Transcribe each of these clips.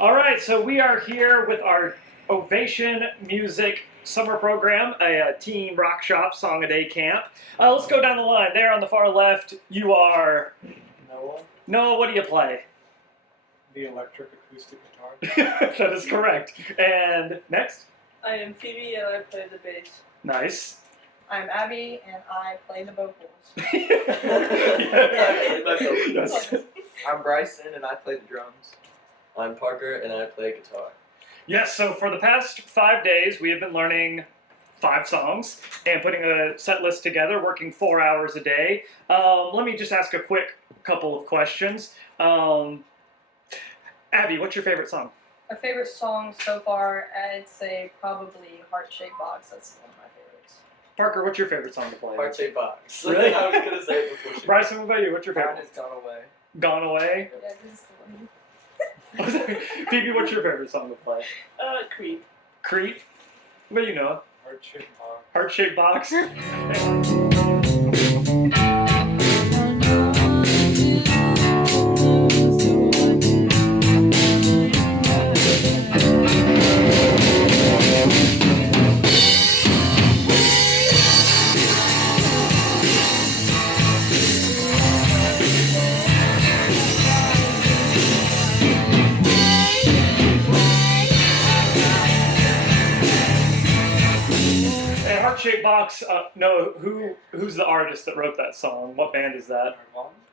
All right, so we are here with our Ovation Music Summer Program, a team rock shop song a day camp. Let's go down the line. There on the far left, you are Noah, Noah. What do you play? the electric acoustic guitar. That is correct. And next, I am Phoebe and I play the bass. nice. I'm Abby and I play the vocals. Yes. I'm Bryson and I play the drums. I'm Parker and I play guitar. Yes, so for the past 5 days, we have been learning 5 songs and putting a set list together, working 4 hours a day. Let me just ask a quick couple of questions. Abby, what's your favorite song? My favorite song so far, I'd say probably Heart Shaped Box. That's one of my favorites. Parker, what's your favorite song to play? Heart Shaped Box. Really? I was going to say it before she... Bryson, what about you? What's your Mine favorite? has gone away. Gone Away? Yeah, this is the one. Phoebe, what's your favorite song to play? Creep. Creep? What do you know? Heart-shaped box. Heart-shaped box? Heart-shaped box. No, who's the artist that wrote that song? What band is that?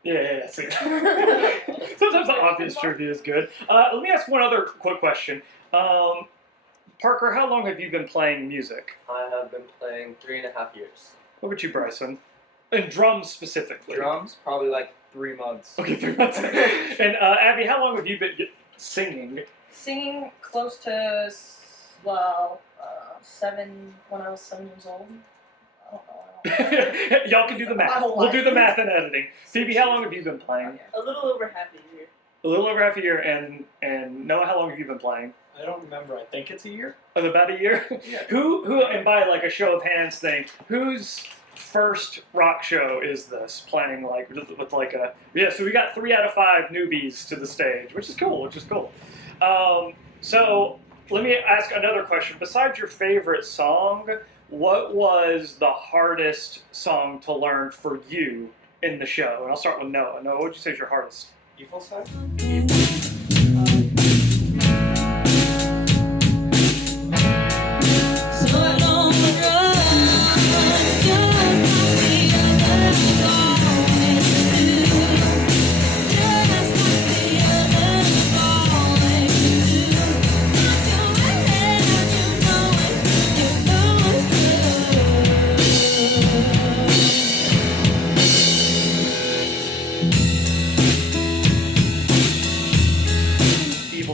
Yeah. See. Sometimes the obvious trivia is good. Let me ask one other quick question. Parker, how long have you been playing music? I have been playing 3.5 years. What about you, Bryson? And drums specifically. Drums, probably like 3 months. Okay, 3 months. And Abby, how long have you been singing? Singing close to, 7 when I was 7 years old. I don't know. Y'all can do the math. We'll do the math and editing. Phoebe, how long have you been playing? A little over half a year. A little over half a year. And Noah, how long have you been playing? I don't remember. I think it's a year. About a year? Yeah. Who, and by like a show of hands thing, whose first rock show is this? Playing like, with like a, yeah, so we got 3 out of 5 newbies to the stage, which is cool, So, let me ask another question. Besides your favorite song, what was the hardest song to learn for you in the show? And I'll start with Noah. Noah, what would you say is your hardest? Evil side?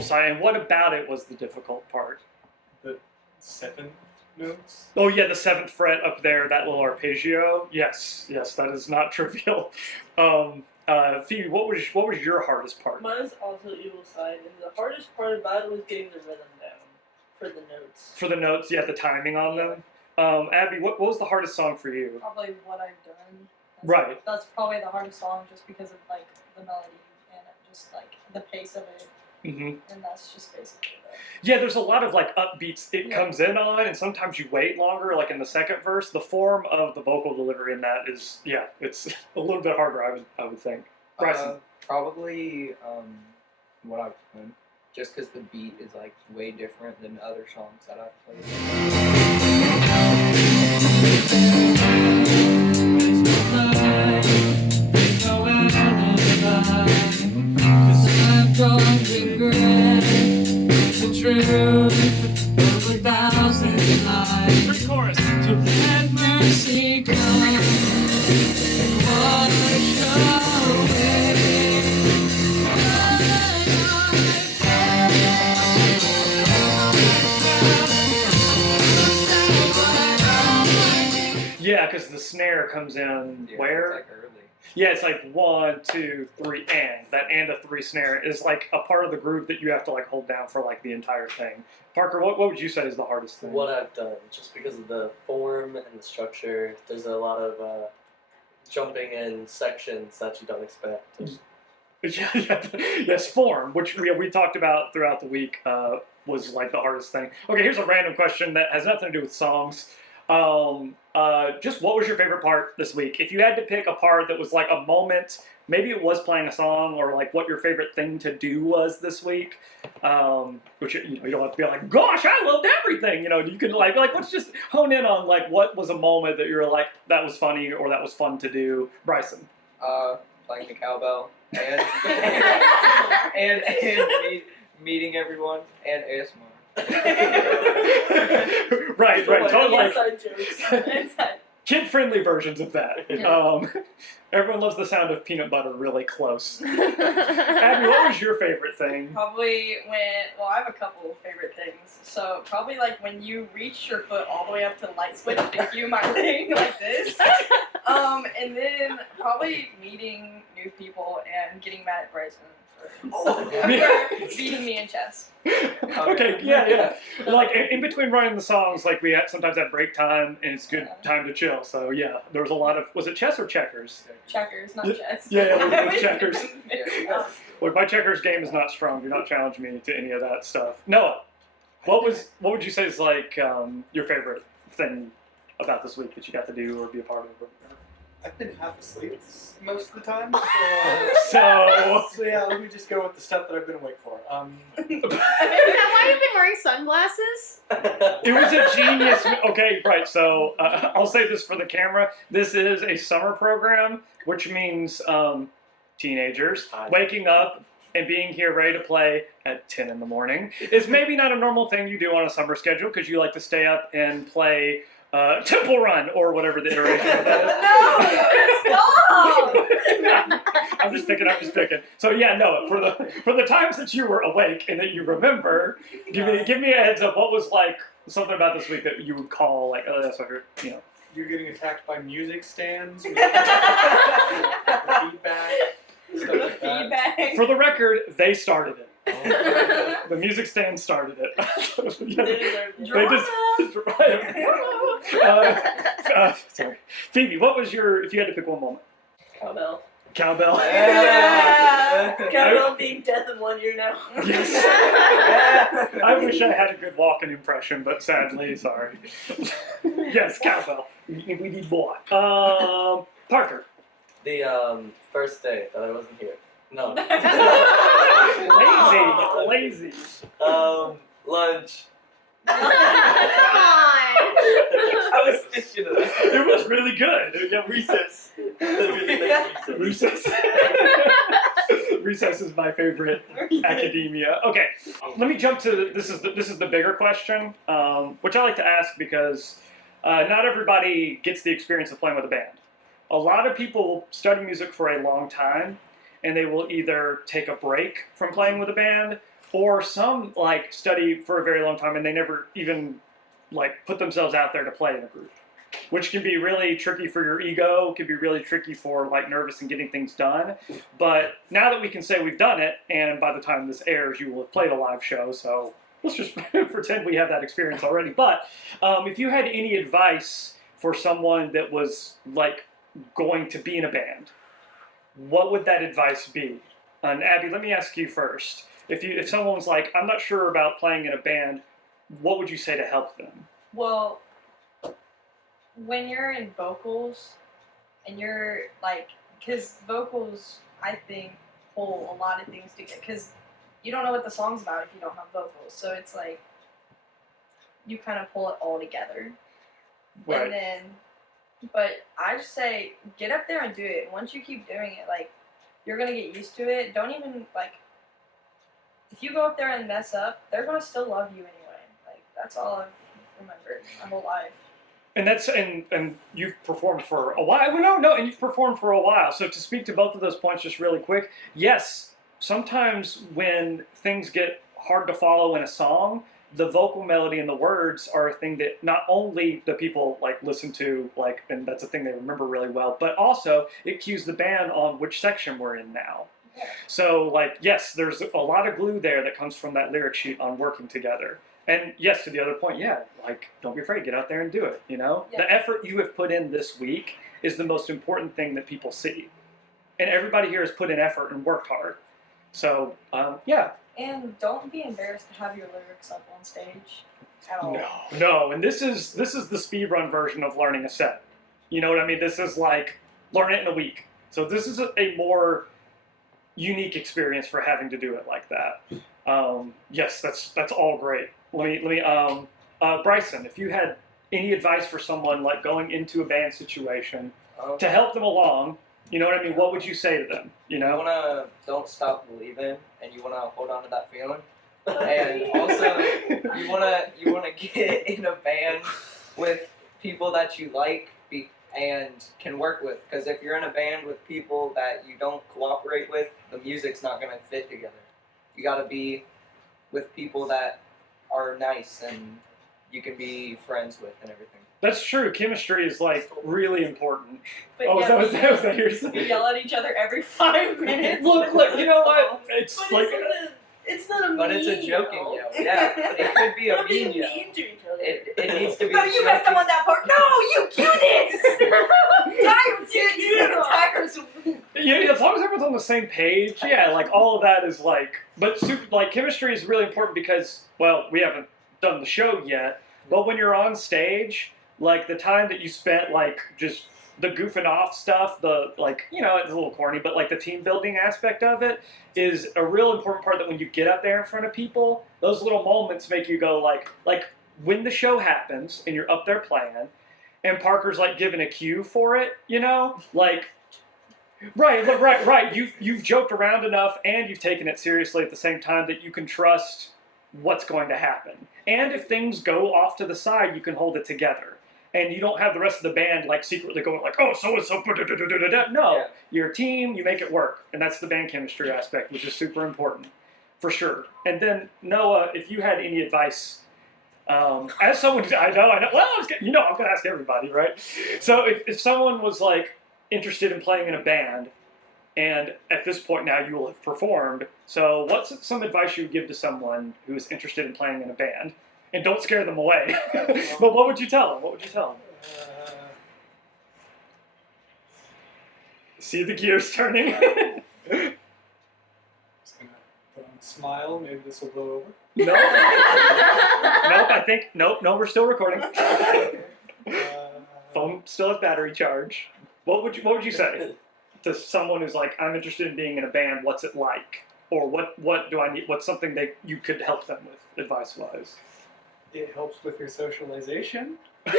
And what about it was the difficult part? The 7 notes? Oh yeah, the 7th fret up there, that little arpeggio. Yes, that is not trivial. Phoebe, what was your hardest part? Mine is also evil side, and the hardest part about it was getting the rhythm down for the notes. For the notes, yeah, the timing on them. Abby, what was the hardest song for you? Probably What I've Done. Right. That's probably the hardest song just because of like the melody and just like the pace of it. Mm-hmm. And that's just basically it. Yeah, there's a lot of like upbeats it comes in on, and sometimes you wait longer, like in the second verse. The form of the vocal delivery in that is, yeah, it's a little bit harder, I would think. Bryson? Probably What I've Done. Just because the beat is like way different than other songs that I've played. Pre-chorus. To let mercy come, wash away. Yeah, because the snare comes in Yeah, where? It's like early. Yeah, it's like 1, 2, 3, and. That and a 3 snare is like a part of the groove that you have to like hold down for like the entire thing. Parker, what would you say is the hardest thing? What I've done, just because of the form and the structure, there's a lot of jumping in sections that you don't expect. Yes, form, which we talked about throughout the week, was like the hardest thing. Okay, here's a random question that has nothing to do with songs. Just what was your favorite part this week? If you had to pick a part that was like a moment, maybe it was playing a song, or like what your favorite thing to do was this week. Which you don't have to be like, gosh, I loved everything. You can like let's just hone in on like what was a moment that you're like that was funny or that was fun to do. Bryson. Playing the cowbell and meeting everyone and ASMR. right. Totally like Inside jokes. Inside. kid-friendly versions of that. Yeah. Everyone loves the sound of peanut butter really close. Abby, what was your favorite thing? Probably I have a couple of favorite things. So probably like when you reach your foot all the way up to the light switch to do my thing like this. And then probably meeting new people and getting mad at Bryson for beating me in chess. Okay, yeah. Like in between running the songs, like we sometimes have break time and it's good time to chill. So yeah, there was a lot of, was it chess or checkers? Checkers, not chess. Yeah, it was checkers. Yeah. Look, my checkers game is not strong. Do not challenge me to any of that stuff. Noah, what would you say is like your favorite thing about this week that you got to do or be a part of? I've been half asleep most of the time. So Yeah, let me just go with the stuff that I've been awake for. Is that why you've been wearing sunglasses? it was a genius. Okay, right. So I'll say this for the camera. This is a summer program, which means teenagers waking up and being here ready to play at 10 in the morning is maybe not a normal thing you do on a summer schedule because you like to stay up and play Temple Run or whatever the iteration of that is. No! Stop! I'm just picking. So yeah, no. For the times that you were awake and that you remember, give me a heads up. What was like something about this week that you would call like, oh, that's what You're getting attacked by music stands. Feedback. Stuff like that. Feedback. For the record, they started it. The music stand started it. Sorry, Phoebe. What was your? If you had to pick one moment. Cowbell. Cowbell. Yeah. Cowbell being death in 1 year now. Yes. I wish I had a good walking impression, but sadly, sorry. Yes, cowbell. We need more. Parker. The first day that I wasn't here. No. Lazy. Lunch. Come on. I was thinking of that. It was really good. Yeah, Recess. Really nice recess. Recess is my favorite academia. Okay, let me jump to this is the bigger question, which I like to ask because not everybody gets the experience of playing with a band. A lot of people study music for a long time, and they will either take a break from playing with a band, or some like study for a very long time and they never even like put themselves out there to play in a group, which can be really tricky for your ego, can be really tricky for like nervous and getting things done. But now that we can say we've done it, and by the time this airs, you will have played a live show, so let's just pretend we have that experience already. But if you had any advice for someone that was like going to be in a band, what would that advice be? And Abby, let me ask you first. If someone's like, I'm not sure about playing in a band, what would you say to help them? Well, when you're in vocals, and you're like, because vocals, I think, pull a lot of things together, because you don't know what the song's about if you don't have vocals, so it's like, you kind of pull it all together. Right. And then, but I just say, get up there and do it. Once you keep doing it, like, you're going to get used to it. Don't even, like, if you go up there and mess up, they're going to still love you anyway. Like, that's all I've remembered my whole life. And that's and you've performed for a while. Well, no, and you've performed for a while. So to speak to both of those points just really quick, yes, sometimes when things get hard to follow in a song, the vocal melody and the words are a thing that not only the people like listen to, like, and that's a thing they remember really well, but also it cues the band on which section we're in now. Yeah. So, like, yes, there's a lot of glue there that comes from that lyric sheet on working together. And yes, to the other point, yeah, like, don't be afraid, get out there and do it, you know? Yeah. The effort you have put in this week is the most important thing that people see. and everybody here has put in effort and worked hard. So yeah. And don't be embarrassed to have your lyrics up on stage at all. No, and this is the speedrun version of learning a set. You know what I mean? This is like learn it in a week. So this is a more unique experience for having to do it like that. Yes, that's all great. Let me Bryson, if you had any advice for someone like going into a band situation to help them along, you know what I mean? What would you say to them? You You know? wanna don't stop believing, and you wanna hold on to that feeling. And also, you wanna get in a band with people that you like and can work with. Because if you're in a band with people that you don't cooperate with, the music's not gonna fit together. You gotta be with people that are nice and you can be friends with and everything. That's true. Chemistry is like really important. But Oh, yeah, was that your we yell at each other every 5 minutes. Look, you know what? It's But like it's not a But mean it's a joking yell. yell. Yeah, it could be We're a not being mean yell. mean to each other. It needs to be. No, a you messed up joking- on that part. No, you cuteness! Tigers! yeah, as long as everyone's on the same page, yeah, like all of that is like, but like chemistry is really important because, well, we haven't done the show yet, but when you're on stage, like the time that you spent like just the goofing off stuff, the like, you know, it's a little corny, but like the team building aspect of it is a real important part that when you get up there in front of people, those little moments make you go like when the show happens and you're up there playing and Parker's like giving a cue for it, you know, like right. You've joked around enough and you've taken it seriously at the same time that you can trust what's going to happen. And if things go off to the side, you can hold it together. And you don't have the rest of the band like secretly going like, oh, so and so. No, Yeah. you're a team. You make it work, and that's the band chemistry aspect, which is super important, for sure. And then Noah, if you had any advice, as someone, I know. Well, I'm going to ask everybody, right? So if someone was like interested in playing in a band, and at this point now you will have performed. So what's some advice you would give to someone who is interested in playing in a band? And don't scare them away. But what would you tell them? What would you tell them? See the gears turning? Just gonna put on a smile. Maybe this will blow over. No. Nope, we're still recording. Phone still has battery charge. What would you say to someone who's like, I'm interested in being in a band, what's it like? Or what do I need? What's something that you could help them with, advice-wise? It helps with your socialization. Now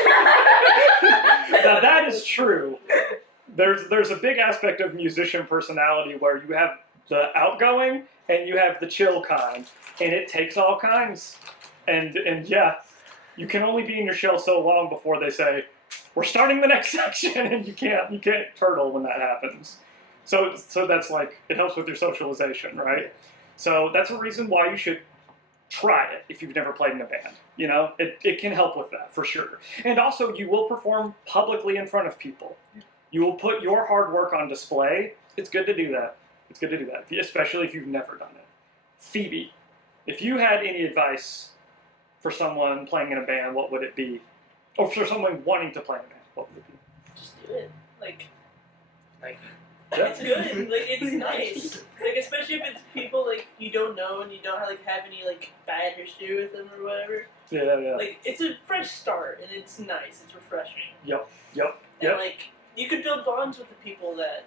that is true. There's a big aspect of musician personality where you have the outgoing and you have the chill kind, and it takes all kinds. And yeah, you can only be in your shell so long before they say, we're starting the next section, and you can't turtle when that happens. So that's like, it helps with your socialization, right? So that's a reason why you should try it if you've never played in a band. You know, it can help with that for sure. And also, you will perform publicly in front of people. You will put your hard work on display. It's good to do that. Especially if you've never done it. Phoebe, if you had any advice for someone playing in a band, what would it be? Or for someone wanting to play in a band, what would it be? Just do it. Like, Like, it's good. Like, it's nice. Like, especially if it's people, like, you don't know and you don't have any, like, bad history with them or whatever. Yeah. Like, it's a fresh start and it's nice. It's refreshing. Yep. And, like, you could build bonds with the people that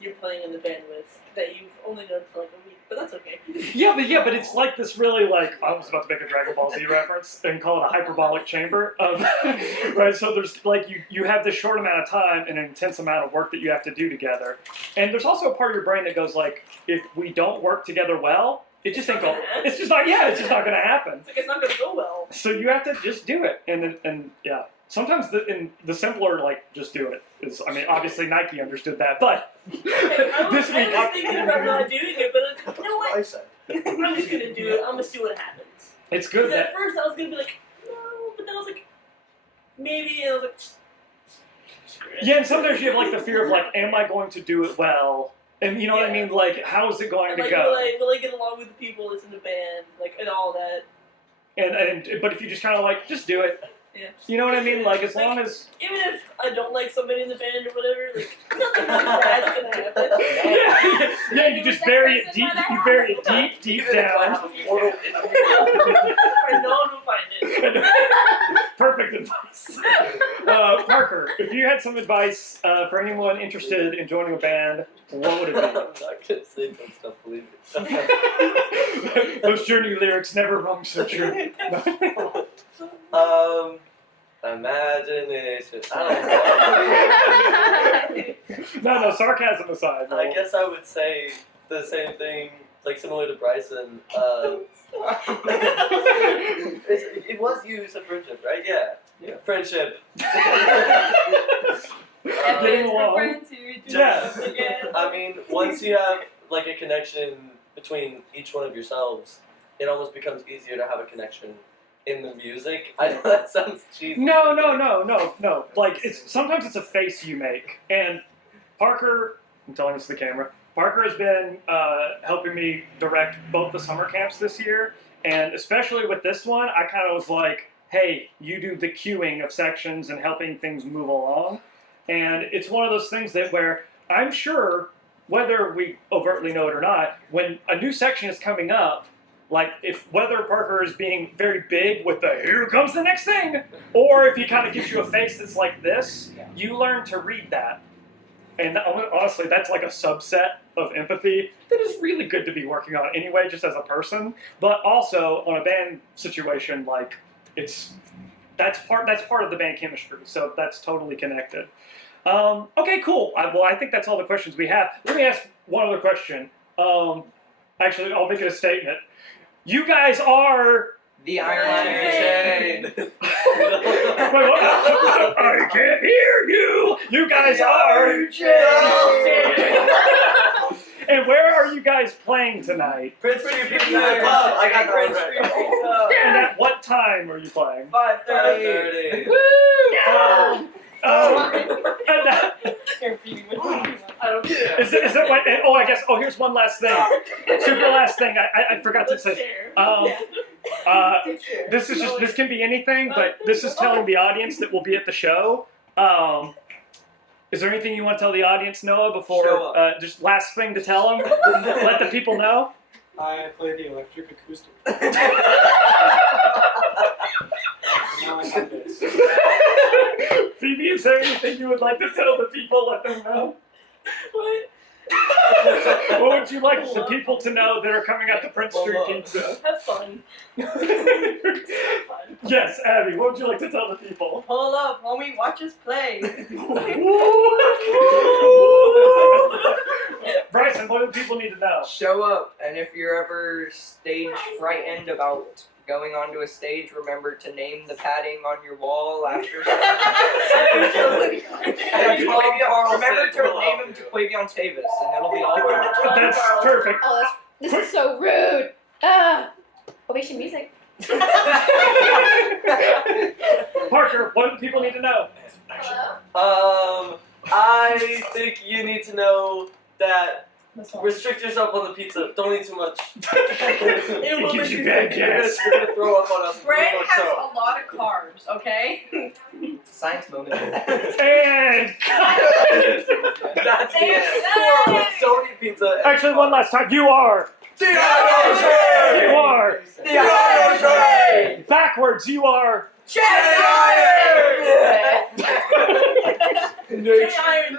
you're playing in the band with that you've only known for, like, a week. But that's okay. Yeah, but it's like this really like, I was about to make a Dragon Ball Z reference and call it a hyperbolic chamber of, right? So there's like, you have this short amount of time and an intense amount of work that you have to do together. And there's also a part of your brain that goes like, if we don't work together well, it's just not going to happen. It's not going to happen. It's like, it's not going to go well. So you have to just do it. And yeah, sometimes the simpler, like, just do it is, I mean, obviously Nike understood that, but I was this week, thinking about not doing it, but you know what? I said. I'm just going to do it. I'm going to see what happens. it's good Because that, at first I was going to be like, no, but then I was like, maybe, and I was like, screw it. yeah, and sometimes you have like the fear of like, am I going to do it well? And you know what I Yeah. mean? Like, how is it going And, to like, go? will I get along with the people that's in the band, like, and all that? And but if you just kind of like, just do it, Yeah. You know what I mean? Like as long as Even if I don't like somebody in the band or whatever, like nothing bad's gonna happen. yeah, you just bury it deep. You bury it deep down. Or no one will find it. Perfect advice. Parker, if you had some advice for anyone interested in joining a band, what would it I'm not gonna say that stuff, believe it. be? Those Journey lyrics never rung so true. Imagination. I don't know. No, sarcasm aside. I guess I would say the same thing, like similar to Bryson. It was use of friendship, right? Yeah. Friendship. Getting along. Yeah. I mean, once you have like a connection between each one of yourselves, it almost becomes easier to have a connection in the music. I know that sounds cheesy. No. Like sometimes it's a face you make, and Parker. I'm telling this to the camera. Parker has been helping me direct both the summer camps this year, and especially with this one, I kind of was like, "Hey, you do the queuing of sections and helping things move along," and it's one of those things that where I'm sure, whether we overtly know it or not, when a new section is coming up. Like, whether Parker is being very big with the "here comes the next thing," or if he kind of gives you a face that's like this, you learn to read that. And honestly, that's like a subset of empathy that is really good to be working on anyway, just as a person. But also on a band situation, like that's part of the band chemistry. So that's totally connected. Okay, cool. Well, I think that's all the questions we have. Let me ask one other question. Actually, I'll make it a statement. You guys are The Iron Chain. Wait, what? I can't hear you. You guys are. And where are you guys playing tonight? Prince Street Pizza Club. I got Prince that Street right. Pizza. And at what time are you playing? 5:30. 5:30. And I don't care. is it what? Oh, I guess. Oh, here's one last thing. Super last thing. I forgot to say. This can be anything, but this is telling the audience that we'll be at the show. Is there anything you want to tell the audience, Noah, before just last thing to tell them? Let the people know. I play the electric acoustic. Now I have this. Phoebe, is there anything you would like to tell the people? Let them know. What? What would you like the people to know that are coming out to Prince Street Pizza? Have fun. Yes, Abby, what would you like to tell the people? Hold up, homie, watch us play. Bryson, what do people need to know? Show up, and if you're ever stage frightened about going onto a stage, remember to name the padding on your wall after. Remember to name him Jaquavion Tavis, and it'll be all good. That's perfect. Oh, this is so rude. Ovation music. Parker, what do people need to know? I think you need to know that restrict yourself on the pizza. Don't eat too much. It gives you bad gas. You're gonna throw up on us. Bread has a lot of carbs, okay? Science moment. And That's the end. Don't eat pizza. actually, one last time. You are. You are. Backwards. You are. Iron! Iron.